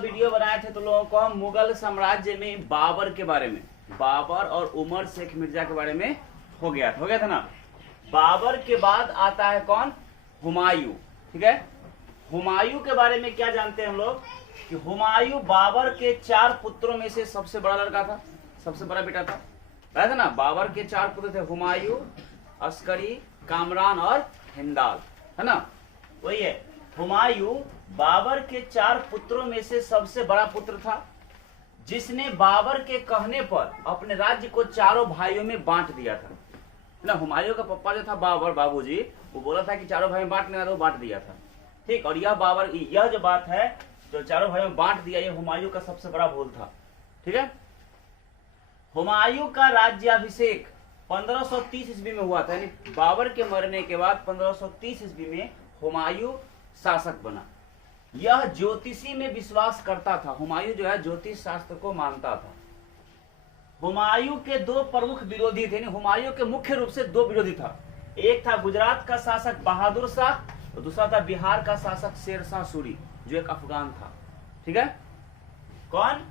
Video बनाए थे तो लोगों को हम मुगल साम्राज्य में बाबर के बारे में, बाबर और उमर शेख मिर्जा के बारे में हो गया था ना। बाबर के बाद आता है कौन? हुमायूं। ठीक है, हुमायूं के बारे में क्या जानते हैं हम लोग कि हुमायूं बाबर के 4 पुत्रों में से सबसे बड़ा लड़का था, सबसे बड़ा बेटा था। था ना, बाबर के 4 पुत्र थे, हुमायूं, अस्करी, कामरान और हिंदाल, है ना। वही है, हुमायूं बाबर के 4 पुत्रों में से सबसे बड़ा पुत्र था, जिसने बाबर के कहने पर अपने राज्य को चारों भाइयों में बांट दिया था ना। हुमायूं का पप्पा जो था बाबर, बाबूजी, वो बोला था कि चारों भाई में बांटने वाला, वो बांट दिया था। ठीक, और यह बाबर, यह जो बात है जो चारों भाइयों में बांट दिया, ये हुमायूं का सबसे बड़ा भूल था। ठीक है, हुमायूं का राज्याभिषेक 1530 ईस्वी में हुआ था, यानी बाबर के मरने के बाद 1530 ईस्वी में हुमायूं शासक बना। यह ज्योतिषी में विश्वास करता था, हुमायूं जो है ज्योतिष शास्त्र को मानता था। हुमायूं के 2 प्रमुख विरोधी थे, हुमायूं के मुख्य रूप से 2 विरोधी था। एक था गुजरात का शासक बहादुर शाह और दूसरा था बिहार का शासक शेर शाह सूरी, जो एक अफगान था। ठीक है, कौन?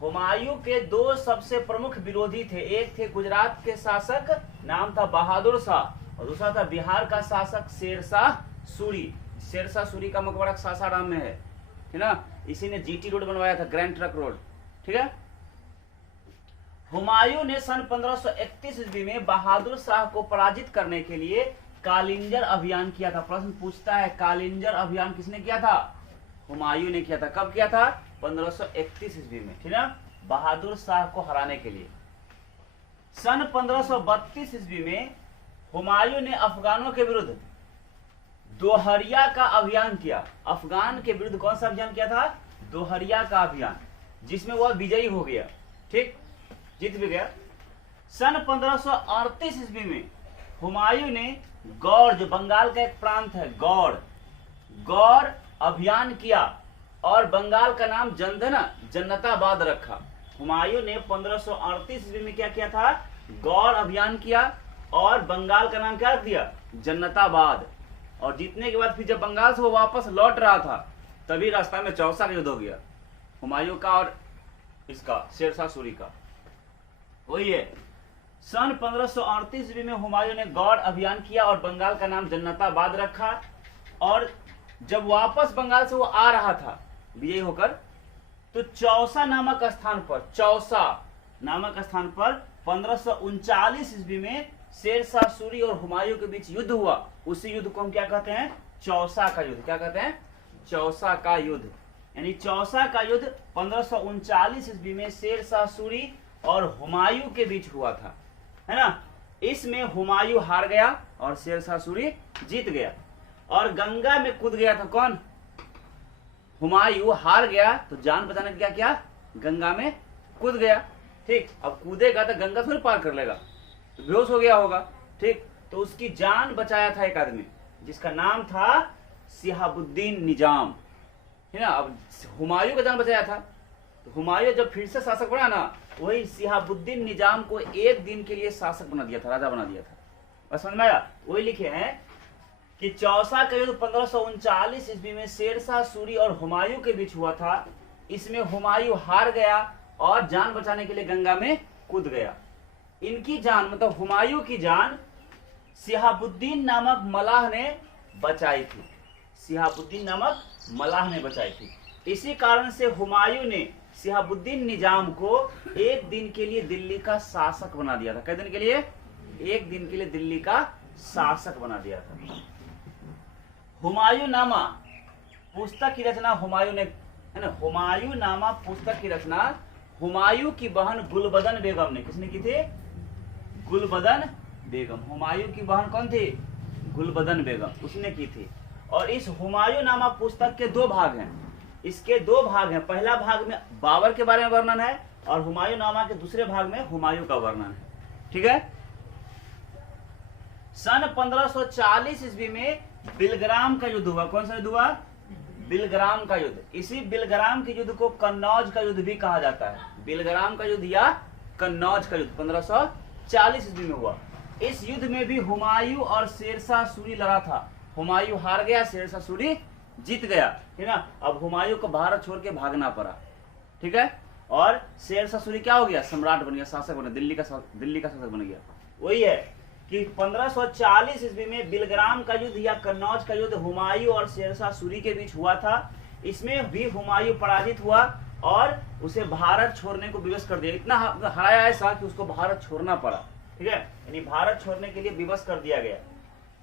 हुमायूं के 2 सबसे प्रमुख विरोधी थे, एक थे गुजरात के शासक, नाम था बहादुर शाह, और दूसरा था बिहार का शासक शेर शाह सूरी। शेर शाह सूरी का मकबरा सासाराम में है ना। इसी ने जीटी रोड बनवाया था, ग्रैंड ट्रक रोड। ठीक है, हुमायूं ने सन 1531 ईस्वी में बहादुर शाह को पराजित करने के लिए कालिंजर अभियान किया था। प्रश्न पूछता है, कालिंजर अभियान किसने किया था? हुमायूं ने किया था। कब किया था? 1531 ईस्वी में, ठीक है, बहादुर शाह को हराने के लिए। सन 1532 ईस्वी में हुमायूं ने अफगानों के विरुद्ध दोहरिया का अभियान किया। अफगान के विरुद्ध कौन सा अभियान किया था? दोहरिया का अभियान, जिसमें वह विजयी हो गया। ठीक, जीत भी गया। सन 1538 ईस्वी में हुमायूं ने गौड़, जो बंगाल का एक प्रांत है, गौड़ अभियान किया और बंगाल का नाम जन्नताबाद रखा। हुमायूं ने 1538 ईस्वी में क्या किया था? गौड़ अभियान किया और बंगाल का नाम क्या रख दिया? जन्नताबाद। और जीतने के बाद फिर जब बंगाल से वो वापस लौट रहा था, तभी रास्ता में चौसा का युद्ध हो गया, हुमायूं का और इसका, शेर शाह सूरी का। वही है, सन 1538 ईस्वी में हुमायूं ने गौड़ अभियान किया और बंगाल का नाम जन्नताबाद रखा। और जब वापस बंगाल से वो आ रहा था विजयी होकर, तो चौसा नामक स्थान पर 1539 ईस्वी में शेर शाह सूरी और हुमायूं के बीच युद्ध हुआ। उसी युद्ध को हम क्या कहते हैं? चौसा का युद्ध। क्या कहते हैं? चौसा का युद्ध। यानी चौसा का युद्ध 1539 ईस्वी में शेर शाह सूरी और हुमायूं के बीच हुआ था, है ना। इसमें हुमायूं हार गया और शेर शाह सूरी जीत गया और गंगा में कूद गया था। कौन? हुमायूं हार गया तो जान बचाने क्या किया? गंगा में कूद गया। ठीक, अब कूदेगा तो गंगा थोड़ी पार कर लेगा, तो बेहोश हो गया होगा। ठीक, तो उसकी जान बचाया था एक आदमी, जिसका नाम था शिहाबुद्दीन निजाम, है ना। अब हुमायूं का जान बचाया था, तो हुमायूं जब फिर से शासक बना ना, वही शिहाबुद्दीन निजाम को 1 दिन के लिए शासक बना दिया था, राजा बना दिया था। और समझ में आया? वही लिखे हैं कि चौसा का युद्ध 1539 ईस्वी में शेर शाह सूरी और हुमायूं के बीच हुआ था। इसमें हुमायूं हार गया और जान बचाने के लिए गंगा में कूद गया। इनकी जान, मतलब हुमायूं की जान, शिहाबुद्दीन नामक मलाह ने बचाई थी। शिहाबुद्दीन नामक मलाह ने बचाई थी। इसी कारण से हुमायूं ने शिहाबुद्दीन निजाम को 1 दिन के लिए दिल्ली का शासक बना दिया था। कितने दिन के लिए? 1 दिन के लिए दिल्ली का शासक बना दिया था। हुमायूं नामा पुस्तक की रचना हुमायूं ने, है ना। हुमायूं नामा पुस्तक की रचना हुमायूं की बहन गुलबदन बेगम ने, किसने की थी? गुलबदन बेगम। हुमायूं की बहन कौन थी? गुलबदन बेगम, उसने की थी। और इस हुमायूं नामा पुस्तक के 2 भाग हैं। इसके 2 भाग हैं। पहला भाग में बाबर के बारे में वर्णन है और हुमायूं नामा के दूसरे भाग में हुमायूं का वर्णन है। ठीक है, सन 1540 ईस्वी में बिलग्राम का युद्ध हुआ। कौन सा युद्ध हुआ? बिलग्राम का युद्ध। इसी बिलग्राम के युद्ध को कन्नौज का युद्ध भी कहा जाता है। बिलग्राम का युद्ध या कन्नौज का युद्ध 1540 ईस्वी में हुआ। इस युद्ध में भी हुमायूं और शेर शाह सूरी लड़ा था। हुमायूं हार गया, शेर शाह सूरी जीत गया, ठीक ना। अब हुमायूं को भारत छोड़ के भागना पड़ा, ठीक है। और शेरशाह सूरी क्या हो गया, सम्राट बन गया, शासक बन गया, दिल्ली का शासक बन गया। वही है कि 1540 ईस्वी में बिलग्राम का युद्ध या कन्नौज का युद्ध हुमायूं और शेरशाह सूरी के बीच हुआ था। इसमें भी हुमायूं पराजित हुआ और उसे भारत छोड़ने को विवश कर दिया। इतना हराया ऐसा कि उसको भारत छोड़ना पड़ा, ठीक है, यानी भारत छोड़ने के लिए विवश कर दिया गया।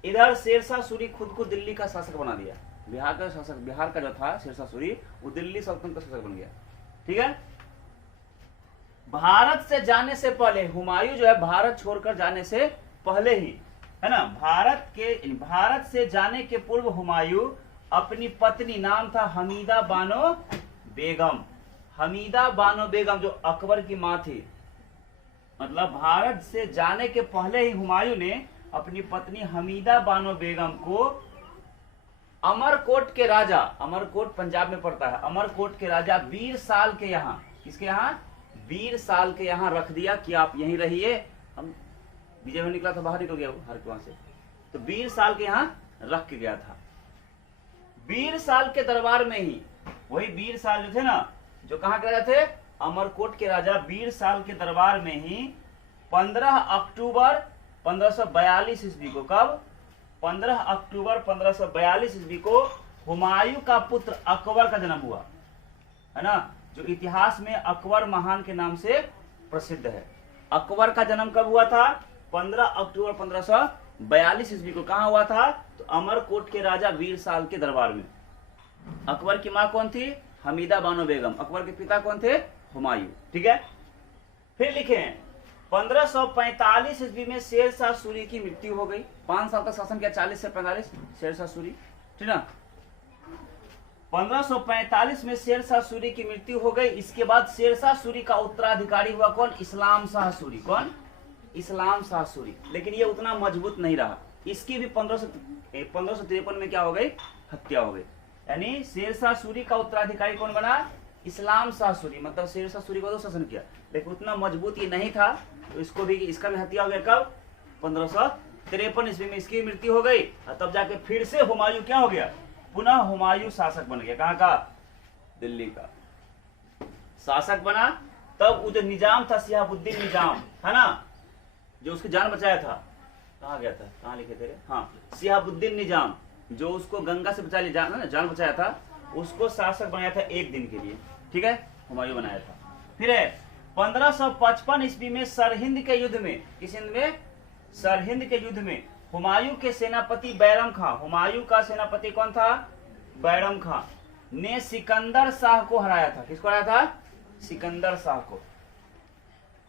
इधर शेरशाह सूरी खुद को दिल्ली का शासक बना दिया। बिहार का जो था शेरशाह सूरी, वो दिल्ली सल्तनत का शासक बन गया, ठीक है। भारत से जाने से पहले हुमायूं जो है, भारत छोड़कर जाने से पहले ही, है ना, भारत से जाने के पूर्व हुमायूं अपनी पत्नी, नाम था हमीदा बानो बेगम, हमीदा बानो बेगम जो अकबर की मां थी, मतलब भारत से जाने के पहले ही हुमायूं ने अपनी पत्नी हमीदा बानो बेगम को अमरकोट के राजा, अमरकोट पंजाब में पड़ता है, अमरकोट के राजा वीर साल के यहाँ, किसके यहाँ, वीर साल के यहाँ रख दिया कि आप यहीं रहिए। हम विजय में निकला था, बाहर निकल गया हर के वहां से, तो वीर साल के यहाँ रख के गया था। वीर साल के दरबार में ही, वही वीर साल जो थे ना, जो कहाँ के राजा थे, अमरकोट के राजा, वीर साल के दरबार में ही 15 अक्टूबर 1542 ईस्वी को, कब, 15 अक्टूबर 1542 ईस्वी को हुमायूं का पुत्र अकबर का जन्म हुआ, है ना, जो इतिहास में अकबर महान के नाम से प्रसिद्ध है। अकबर का जन्म कब हुआ था, 15 अक्टूबर 1542 ईस्वी को। कहाँ हुआ था, तो अमरकोट के राजा वीर साल के दरबार में। अकबर की माँ कौन थी, हमीदा बानो बेगम। अकबर के पिता कौन थे, हुमायूं, ठीक है। फिर लिखे 1545 ईस्वी में शेरशाह सूरी की मृत्यु हो गई। 5 साल का शासन किया, 40 से 45, शेरशाह सूरी, ठीक ना। 1545 में शेरशाह सूरी की मृत्यु हो गई। इसके बाद शेरशाह सूरी का उत्तराधिकारी हुआ कौन, इस्लाम शाह सूरी। कौन, इस्लाम शाह सूरी। लेकिन ये उतना मजबूत नहीं रहा। इसकी भी 1553 में क्या हो गई, हत्या हो गई। यानी शेरशाह सूरी का उत्तराधिकारी कौन बना, इस्लाम शाह सूरी। मतलब शेरशाह सूरी को तो शासन किया, लेकिन उतना मजबूत ये नहीं था, तो इसका भी हत्या हो गया। कब, 1553 ईस्वी में इसकी मृत्यु हो गई। और तब जाके फिर से हुमायूं क्या हो गया, पुनः हुमायूं शासक बन गया। कहाँ का, दिल्ली का शासक बना। तब वो जो निजाम था, शिहाबुद्दीन निजाम, है ना, जो उसकी जान बचाया था, कहाँ गया था, कहाँ लिखे थे, हाँ, शिहाबुद्दीन निजाम, जो उसको गंगा से बचा लिया, जान बचाया था, उसको शासक बनाया था 1 दिन के लिए, ठीक है, हुमायूं बनाया था। फिर है 1555 ईस्वी में सरहिंद के युद्ध में, किस हिंद में, सरहिंद के युद्ध में हुमायूं के सेनापति बैरम खां, हुमायूं का सेनापति कौन था, बैरम खां ने सिकंदर शाह को हराया था। किसको हराया था, सिकंदर शाह को।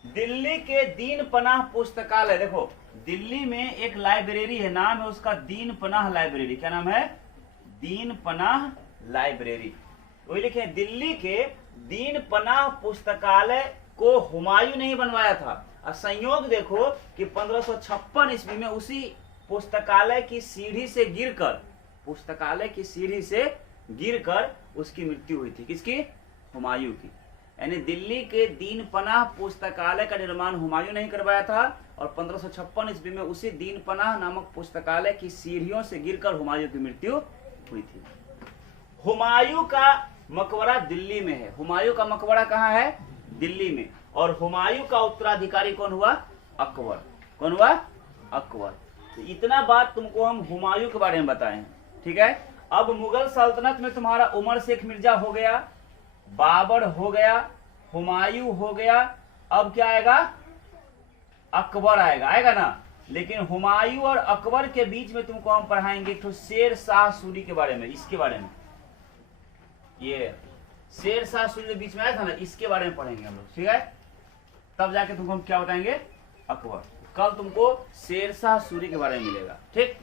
दिल्ली के दीन पनाह पुस्तकालय, देखो दिल्ली में एक लाइब्रेरी है, नाम है उसका दीन पनाह लाइब्रेरी। क्या नाम है, दीन पनाह लाइब्रेरी। वही लिखे, दिल्ली के दीन पनाह पुस्तकालय को हुमायूं ने ही बनवाया था। और संयोग देखो कि 1556 ईस्वी में उसी पुस्तकालय की सीढ़ी से गिरकर उसकी मृत्यु हुई थी। किसकी, हुमायूं की। यानी दिल्ली के दीन पनाह पुस्तकालय का निर्माण हुमायूं ने ही करवाया था। और 1556 ईस्वी में उसी दीन पनाह नामक पुस्तकालय की सीढ़ियों से गिरकर हुमायूं की मृत्यु हुई थी। हुमायूं का मकबरा दिल्ली में है। हुमायूं का मकबरा कहाँ है, दिल्ली में। और हुमायूं का उत्तराधिकारी कौन हुआ, अकबर। कौन हुआ, अकबर। तो इतना बात तुमको हम हुमायूं के बारे में बताए हैं, ठीक है। अब मुगल सल्तनत में तुम्हारा उमर शेख मिर्जा हो गया, बाबर हो गया, हुमायूं हो गया। अब क्या आएगा, अकबर आएगा ना। लेकिन हुमायूं और अकबर के बीच में तुमको हम पढ़ाएंगे तो शेर शाह सूरी के बारे में, इसके बारे में। ये शेर शाह सूरी बीच में आया था ना, इसके बारे में पढ़ेंगे हम लोग, ठीक है। तब जाके तुमको हम क्या बताएंगे, अकबर। कल तुमको शेर शाह सूरी के बारे में मिलेगा, ठीक।